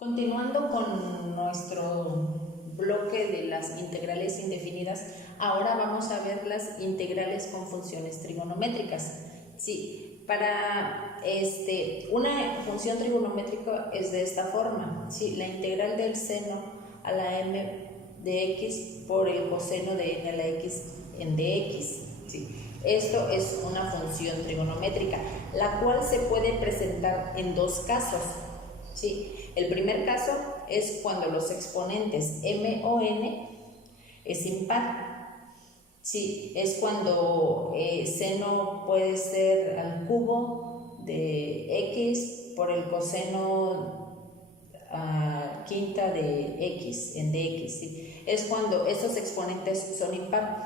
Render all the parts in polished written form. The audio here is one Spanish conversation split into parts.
Continuando con nuestro bloque de las integrales indefinidas, ahora vamos a ver las integrales con funciones trigonométricas. Sí, para una función trigonométrica es de esta forma. Sí, la integral del seno a la m de x por el coseno de n a la x en dx. Sí. Esto es una función trigonométrica, la cual se puede presentar en dos casos. Sí. El primer caso es cuando los exponentes m o n es impar. Sí, es cuando seno puede ser al cubo de x por el coseno quinta de x en dx. ¿Sí? Es cuando estos exponentes son impar.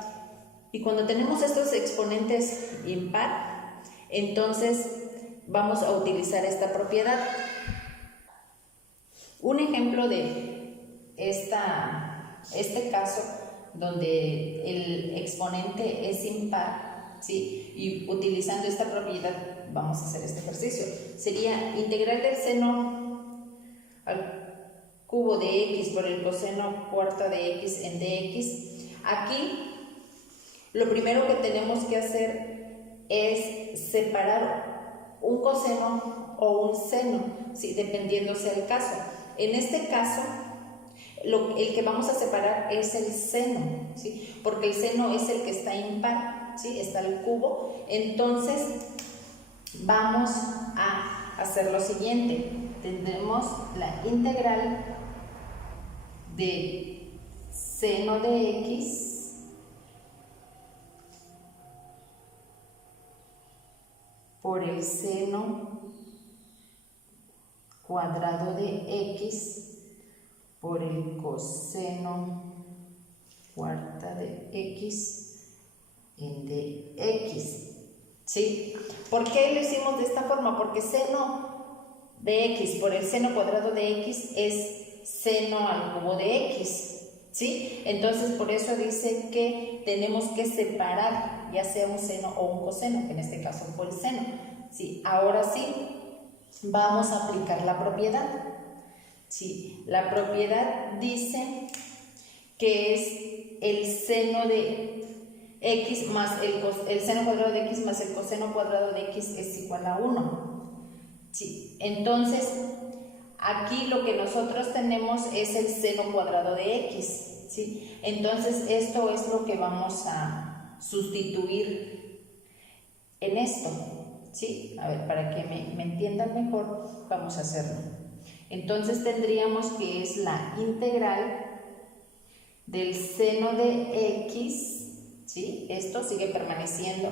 Y cuando tenemos estos exponentes impar, entonces vamos a utilizar esta propiedad. Un ejemplo de este caso donde el exponente es impar, ¿sí? Y utilizando esta propiedad vamos a hacer este ejercicio. Sería integral del seno al cubo de x por el coseno cuarta de x en dx. Aquí lo primero que tenemos que hacer es separar un coseno o un seno, ¿sí? Dependiendo sea el caso. En este caso, el que vamos a separar es el seno, ¿sí? Porque el seno es el que está impar, ¿sí? Está el cubo. Entonces, vamos a hacer lo siguiente. Tendremos la integral de seno de x por el seno cuadrado de x por el coseno cuarta de x en dx. ¿Sí? ¿Por qué lo hicimos de esta forma? Porque seno de x por el seno cuadrado de x es seno al cubo de x. ¿Sí? Entonces por eso dice que tenemos que separar ya sea un seno o un coseno, que en este caso fue el seno. ¿Sí? Ahora sí, vamos a aplicar la propiedad. Sí, la propiedad dice que es el seno de x más el seno cuadrado de x más el coseno cuadrado de x es igual a 1. Sí, entonces aquí lo que nosotros tenemos es el seno cuadrado de x. ¿Sí? Entonces esto es lo que vamos a sustituir en esto. ¿Sí? A ver, para que me entiendan mejor, vamos a hacerlo. Entonces tendríamos que es la integral del seno de x, ¿sí? Esto sigue permaneciendo,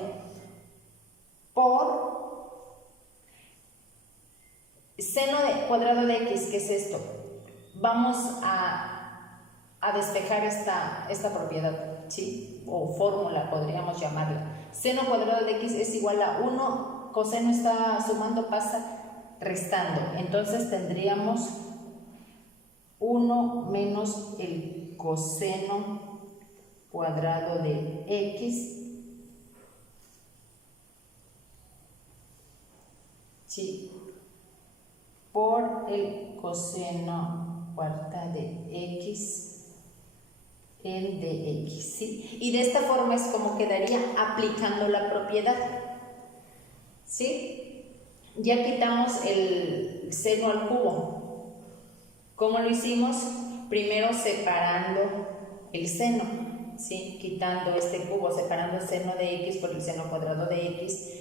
por seno cuadrado de x, ¿qué es esto? Vamos a despejar esta propiedad, ¿sí? O fórmula podríamos llamarla. Seno cuadrado de x es igual a 1, coseno está sumando, pasa restando. Entonces tendríamos 1 menos el coseno cuadrado de x, ¿sí? Por el coseno cuarta de x en dx, ¿sí? Y de esta forma es como quedaría aplicando la propiedad, ¿sí? Ya quitamos el seno al cubo. ¿Cómo lo hicimos? Primero separando el seno, ¿sí? Quitando este cubo, separando el seno de x por el seno cuadrado de x.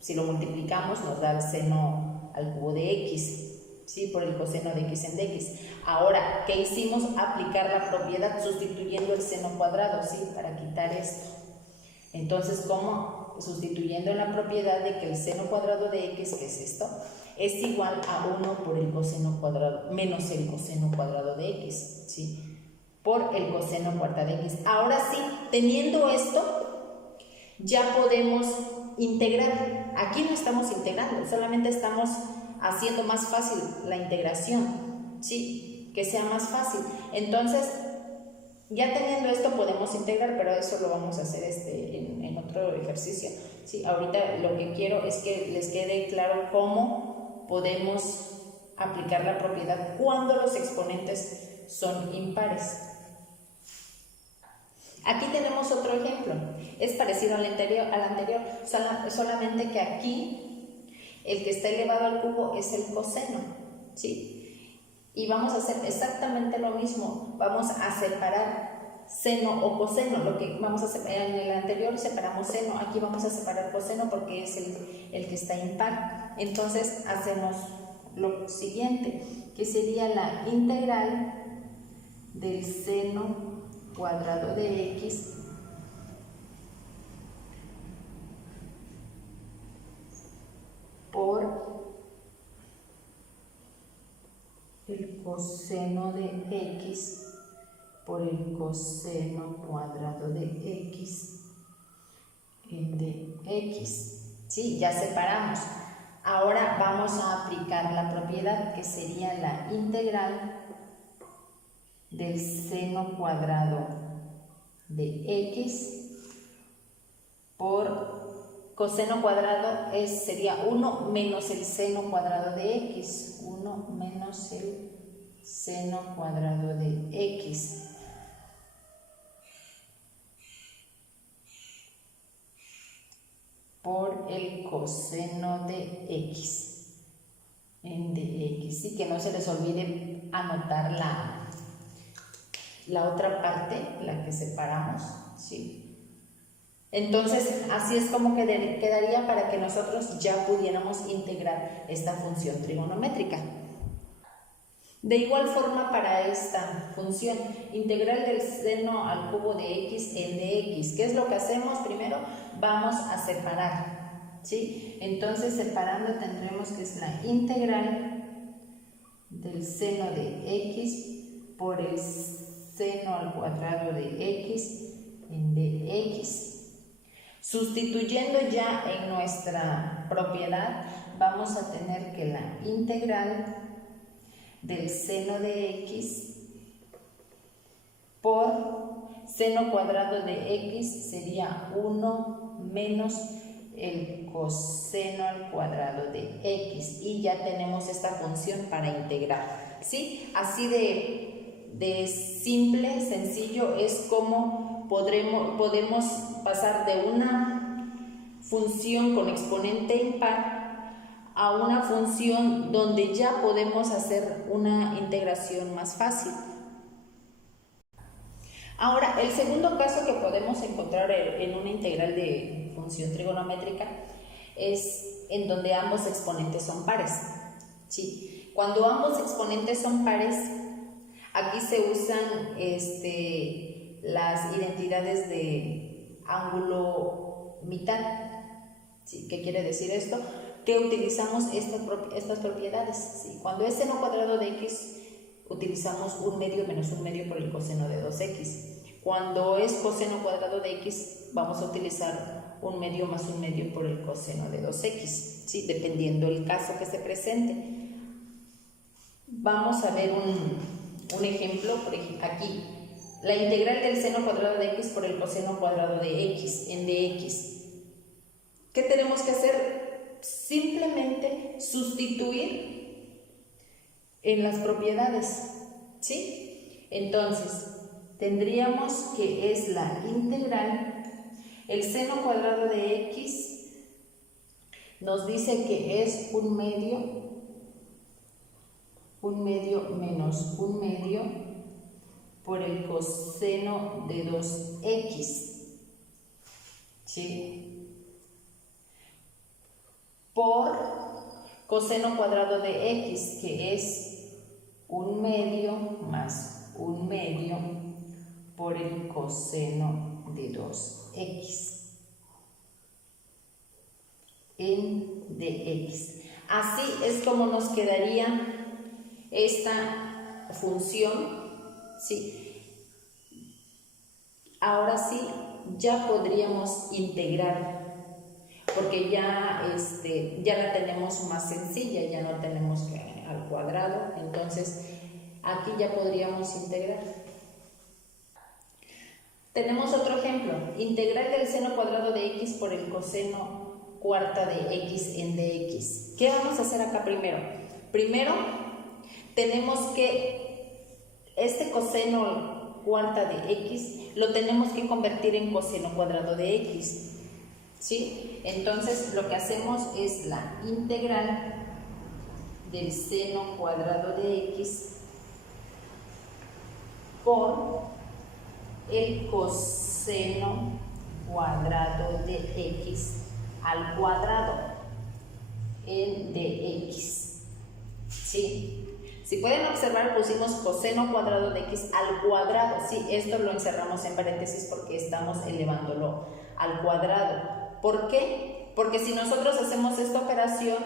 Si lo multiplicamos nos da el seno al cubo de x, ¿sí? Por el coseno de x en dx. Ahora, ¿qué hicimos? Aplicar la propiedad sustituyendo el seno cuadrado, ¿sí? Para quitar esto. Entonces, ¿cómo? Sustituyendo la propiedad de que el seno cuadrado de x, ¿qué es esto? Es igual a 1 por el coseno cuadrado, menos el coseno cuadrado de x, ¿sí? Por el coseno cuarta de x. Ahora sí, teniendo esto, ya podemos integrar. Aquí no estamos integrando, solamente estamos haciendo más fácil la integración, ¿sí? Que sea más fácil. Entonces, ya teniendo esto podemos integrar, pero eso lo vamos a hacer en otro ejercicio. ¿Sí? Ahorita lo que quiero es que les quede claro cómo podemos aplicar la propiedad cuando los exponentes son impares. Aquí tenemos otro ejemplo, es parecido al anterior, solamente que aquí el que está elevado al cubo es el coseno, ¿sí? Y vamos a hacer exactamente lo mismo, vamos a separar seno o coseno, lo que vamos a hacer en el anterior separamos seno, aquí vamos a separar coseno porque es el que está impar. Entonces hacemos lo siguiente, que sería la integral del seno cuadrado de x por el coseno de x por el coseno cuadrado de x en dx. ¿Sí? Ya separamos. Ahora vamos a aplicar la propiedad que sería la integral del seno cuadrado de x por coseno cuadrado sería 1 menos el seno cuadrado de x, 1 menos el seno cuadrado de x. Por el coseno de x en dx. Sí, que no se les olvide anotar la otra parte, la que separamos, ¿sí? Entonces, así es como quedaría para que nosotros ya pudiéramos integrar esta función trigonométrica. De igual forma, para esta función, integral del seno al cubo de x en dx. ¿Qué es lo que hacemos? Primero vamos a separar, ¿sí? Entonces, separando tendremos que es la integral del seno de x por el seno al cuadrado de x en dx. Sustituyendo ya en nuestra propiedad, vamos a tener que la integral del seno de x por seno cuadrado de x sería 1 menos el coseno al cuadrado de x, y ya tenemos esta función para integrar, ¿sí? Así de simple, sencillo es como podemos pasar de una función con exponente impar a una función donde ya podemos hacer una integración más fácil. Ahora, el segundo caso que podemos encontrar en una integral de función trigonométrica es en donde ambos exponentes son pares, ¿sí? Cuando ambos exponentes son pares, aquí se usan las identidades de ángulo mitad, ¿sí? ¿Qué quiere decir esto? Que utilizamos estas propiedades, ¿sí? Cuando es seno cuadrado de x, utilizamos 1 medio menos 1 medio por el coseno de 2x. Cuando es coseno cuadrado de x, vamos a utilizar 1 medio más 1 medio por el coseno de 2x, ¿sí? Dependiendo el caso que se presente. Vamos a ver un ejemplo, por ejemplo, aquí. La integral del seno cuadrado de x por el coseno cuadrado de x en dx. ¿Qué tenemos que hacer? Simplemente sustituir en las propiedades, ¿sí? Entonces, tendríamos que es la integral, el seno cuadrado de x nos dice que es 1 medio menos 1 medio por el coseno de 2x, ¿sí? Por coseno cuadrado de x, que es 1 medio más 1 medio por el coseno de 2x en dx. Así es como nos quedaría esta función, ¿sí? Ahora sí, ya podríamos integrar, porque ya la tenemos más sencilla, ya no tenemos que al cuadrado, entonces aquí ya podríamos integrar. Tenemos otro ejemplo, integral del seno cuadrado de x por el coseno cuarta de x en dx. ¿Qué vamos a hacer acá primero? Primero tenemos que este coseno cuarta de x lo tenemos que convertir en coseno cuadrado de x, ¿sí? Entonces lo que hacemos es la integral del seno cuadrado de x por el coseno cuadrado de x al cuadrado en dx, ¿sí? Si pueden observar, pusimos coseno cuadrado de x al cuadrado, ¿sí? Esto lo encerramos en paréntesis porque estamos elevándolo al cuadrado. ¿Por qué? Porque si nosotros hacemos esta operación,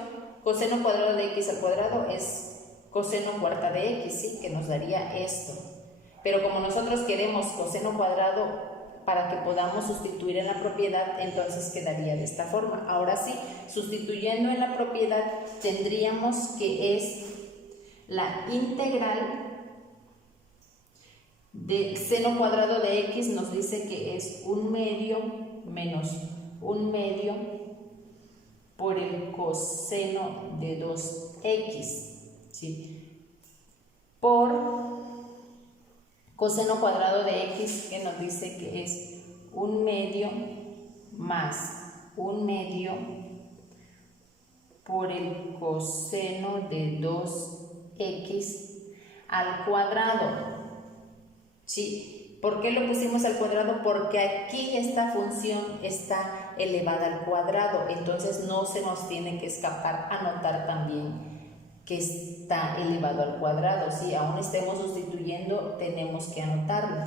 coseno cuadrado de x al cuadrado es coseno cuarta de x, ¿sí? Que nos daría esto. Pero como nosotros queremos coseno cuadrado para que podamos sustituir en la propiedad, entonces quedaría de esta forma. Ahora sí, sustituyendo en la propiedad, tendríamos que es la integral de seno cuadrado de x, nos dice que es 1/2 menos 1/2 por el coseno de 2x, ¿sí? Por coseno cuadrado de x, que nos dice que es 1/2 más 1/2 por el coseno de 2x al cuadrado, ¿sí? ¿Por qué lo pusimos al cuadrado? Porque aquí esta función está elevada al cuadrado, entonces no se nos tiene que escapar anotar también que está elevado al cuadrado, ¿sí? Aún estemos sustituyendo, tenemos que anotarlo.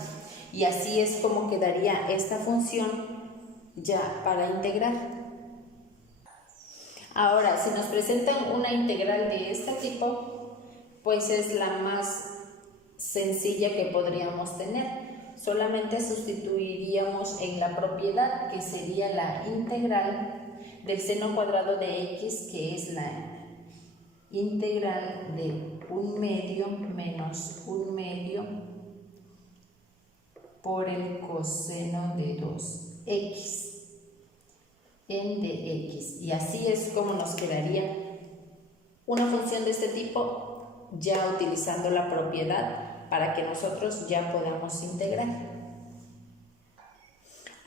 Y así es como quedaría esta función ya para integrar. Ahora, si nos presentan una integral de este tipo, pues es la más sencilla que podríamos tener. Solamente sustituiríamos en la propiedad, que sería la integral del seno cuadrado de x, que es la integral de 1/2 menos 1/2 por el coseno de 2x en dx. Y así es como nos quedaría una función de este tipo, ya utilizando la propiedad para que nosotros ya podamos integrar.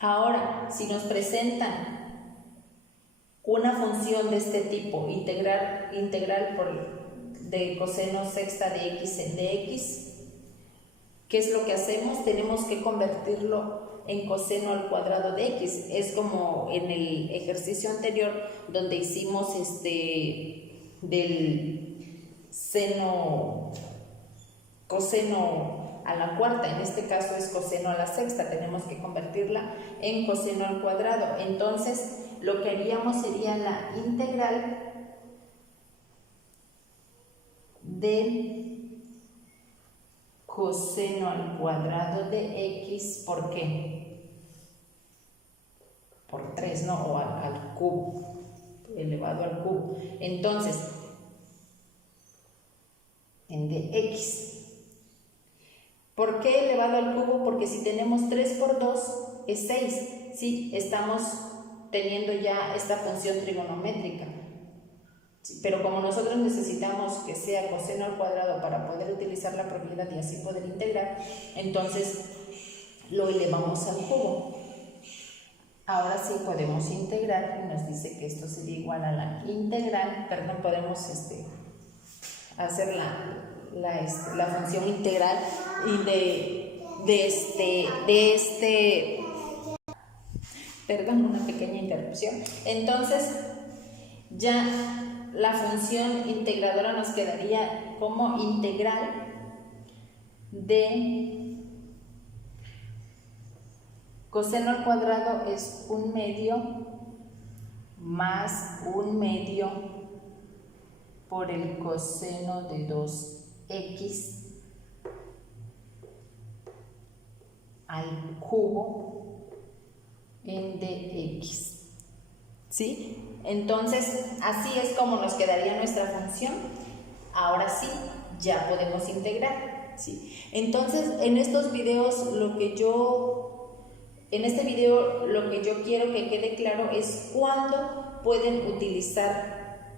Ahora, si nos presentan una función de este tipo, integral de coseno sexta de x en dx, ¿qué es lo que hacemos? Tenemos que convertirlo en coseno al cuadrado de x. Es como en el ejercicio anterior donde hicimos del coseno a la cuarta, en este caso es coseno a la sexta, tenemos que convertirla en coseno al cuadrado. Entonces lo que haríamos sería la integral de coseno al cuadrado de x, ¿por qué? Por 3, ¿no? O al cubo, elevado al cubo. Entonces, en dx. ¿Por qué elevado al cubo? Porque si tenemos 3 por 2 es 6, ¿sí? Estamos teniendo ya esta función trigonométrica. Sí, pero como nosotros necesitamos que sea coseno al cuadrado para poder utilizar la propiedad y así poder integrar, entonces lo elevamos al cubo. Ahora sí podemos integrar y nos dice que esto sería igual a la integral, perdón, podemos hacer la función integral y perdón, una pequeña interrupción. Entonces ya la función integradora nos quedaría como integral de coseno al cuadrado es 1/2 más 1/2 por el coseno de 2x al cubo en dx, ¿sí? Entonces así es como nos quedaría nuestra función. Ahora sí ya podemos integrar, ¿sí? Entonces en estos videos en este video lo que yo quiero que quede claro es cuándo pueden utilizar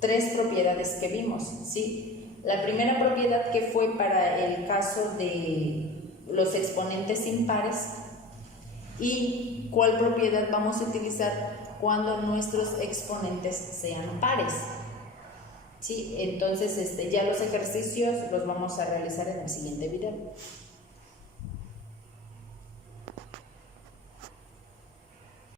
tres propiedades que vimos, ¿sí? La primera propiedad que fue para el caso de los exponentes impares, y cuál propiedad vamos a utilizar cuando nuestros exponentes sean pares. ¿Sí? Entonces ya los ejercicios los vamos a realizar en el siguiente video.